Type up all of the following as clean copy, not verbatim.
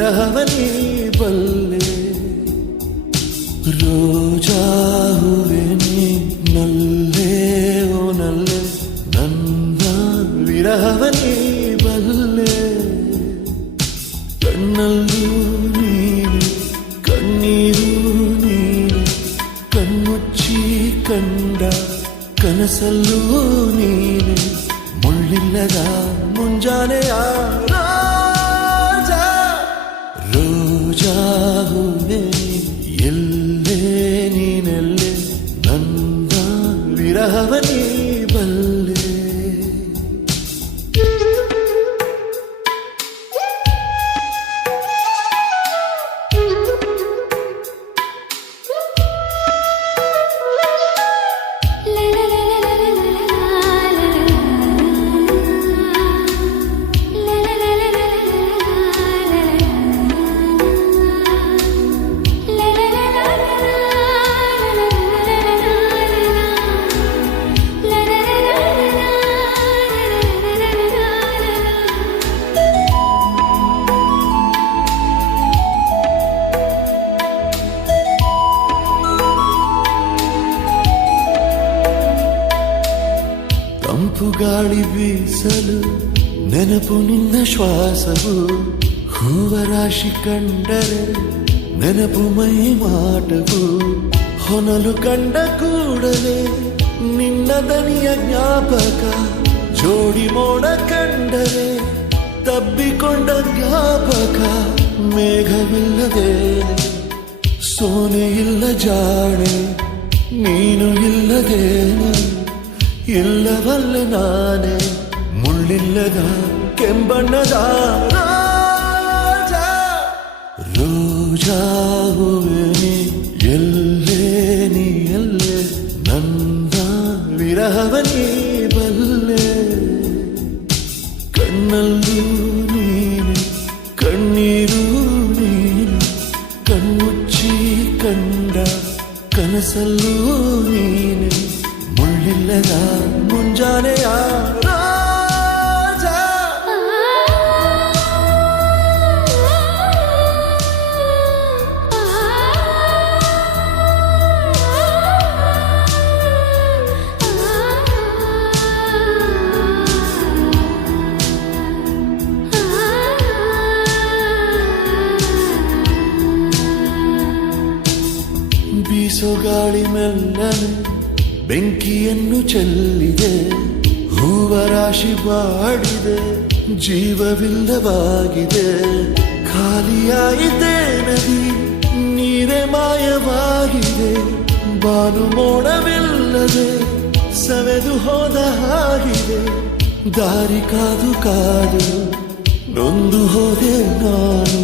ವಿರಹವನಿ ಬಲ್ಲೆ ರೋಜಾ ಹೂವೆ ನೀ ನಲ್ಲೆ ಓ ನಲ್ಲೆ ನನ್ನ ವಿರಹವನಿ ಬಲ್ಲೆ ಕಣ್ಣಲ್ಲೂ ನೀನು ಕಣ್ಣೀರು ನೀನು ಕಣ್ಮುಚ್ಚಿ ಕಂಡ ಕನಸಲ್ಲೂ ನೀನೆ ಮುಳ್ಳಿಲ್ಲದ ಮುಂಜಾನೆಯ ರಾಜಾ ರೋಜಾ ಹೂವೆ ಎಲ್ಲೇ ನೀನೆಲ್ಲೆ ನನ್ನ ವಿರಹವನಿ ಬಲ್ಲೆ ತಂಪು ಗಾಳಿ ಬೀಸಲು ನೆನಪು ನಿನ್ನ ಶ್ವಾಸವು ಹೂವ ರಾಶಿ ಕಂಡರೆ ನೆನಪು ಮೈ ಮಾಟವು ಹೊನಲು ಕಂಡ ಕೂಡಲೇ ನಿನ್ನ ದನಿಯ ಜ್ಞಾಪಕ ಜೋಡಿ ಮೋಡ ಕಂಡರೆ ತಬ್ಬಿಕೊಂಡ ಜ್ಞಾಪಕ ಮೇಘವಿಲ್ಲದೆ ಸೋನೆ ಇಲ್ಲ ಜಾಣೆ ನೀನು ಇಲ್ಲದೇನೆ ಇಲ್ಲವಲ್ಲ ನಾನೇ ಮುಳ್ಳಿಲ್ಲದ ಕೆಂಬಣ್ಣದ ರಾಜಾ ರೋಜಾ ಹೂವೆ ನೀ ಎಲ್ಲೇ ನೀ ಎಲ್ಲೇ ನನ್ನ ವಿರಹವನಿ ಬಲ್ಲೆ ಕಣ್ಣಲ್ಲೂ ನೀನು ಕಣ್ಣೀರು ನೀನು ಕಣ್ಮುಚ್ಚಿ ಕಂಡ ಕನಸಲ್ಲೂ ನೀನೆ ಮುಳ್ಳಿಲ್ಲದ ಮುಂಜಾನೆಯ ರಾಜಾ ಬೀಸೋ ಗಾಳಿ ಮೆಲ್ಲನೆ ಬೆಂಕಿಯನ್ನು ಚೆಲ್ಲಿದೆ ಹೂವ ರಾಶಿ ಬಾಡಿದೆ ಜೀವವಿಲ್ಲವಾಗಿದೆ ಖಾಲಿಯಾಯಿತೆ ನದಿ ನೀರೇ ಮಾಯವಾಗಿದೆ ಬಾನು ಮೋಡವಿಲ್ಲದೆ ಸವೆದು ಹೋದ ಹಾಗಿದೆ ದಾರಿ ಕಾದು ಕಾದು ನೊಂದು ಹೋದೆ ನಾನು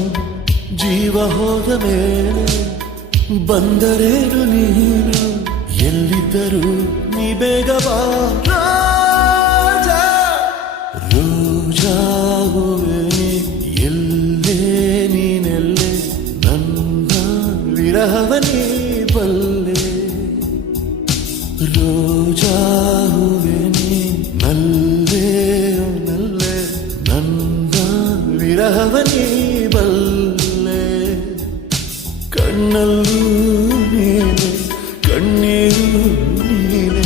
ಜೀವ ಹೋದ ಮೇಲೆ ಬಂದರೇನು ನೀನು ಎಲ್ಲಿದ್ದರೂ ನೀ ಬೇಗ ಬಾ ರಾಜಾ ರೋಜಾ ಹೂವೆ ನೀ ಎಲ್ಲೇ ನೀನೆಲ್ಲೆ ನನ್ನ ವಿರಹವನಿ ಬಲ್ಲೆ ರೋಜಾ ಹೂವೆ ನೀ ನಲ್ಲೆ ನಲ್ಲೆ ನನ್ನ ವಿರಹವನಿ ಬಲ್ಲೆ ಕಣ್ಣಲ್ಲೂ ನೀನೆ ಕಣ್ಣೀರು ನೀನೆ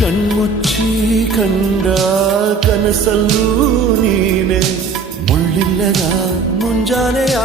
ಕಣ್ಮುಚ್ಚಿ ಕಂಡ ಕನಸಲ್ಲೂ ನೀನೆ ಮುಳ್ಳಿಲ್ಲದ ಮುಂಜಾನೆಯ